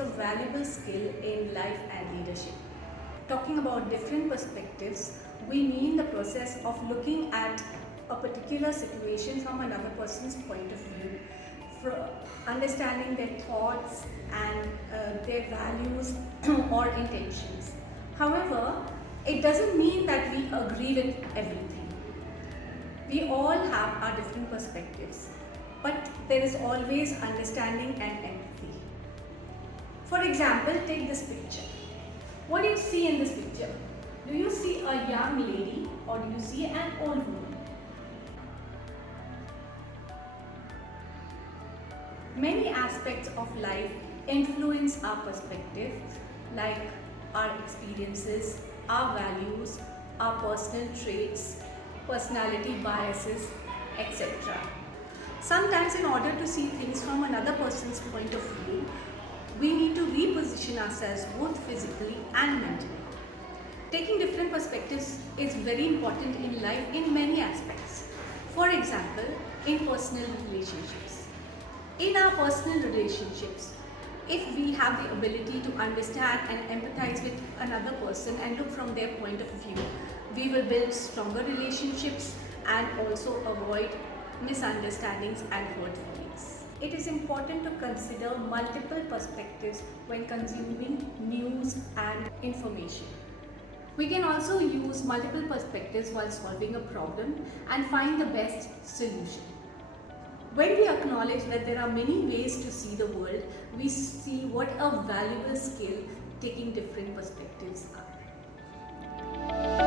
a valuable skill in life and leadership. Talking about different perspectives, we mean the process of looking at a particular situation from another person's point of view, for understanding their thoughts and their values or intentions. However, it doesn't mean that we agree with everything. We all have our different perspectives, but there is always understanding and empathy. For example, take this picture. What do you see in this picture? Do you see a young lady or do you see an old woman? Many aspects of life influence our perspective, like our experiences, our values, our personal traits, personality biases, etc. Sometimes in order to see things from another person's point of view, we need to reposition ourselves both physically and mentally. Taking different perspectives is very important in life in many aspects. For example, in personal relationships. In our personal relationships, if we have the ability to understand and empathize with another person and look from their point of view, we will build stronger relationships and also avoid misunderstandings and hurt feelings. It is important to consider multiple perspectives when consuming news and information. We can also use multiple perspectives while solving a problem and find the best solution. When we acknowledge that there are many ways to see the world, we see what a valuable skill taking different perspectives are.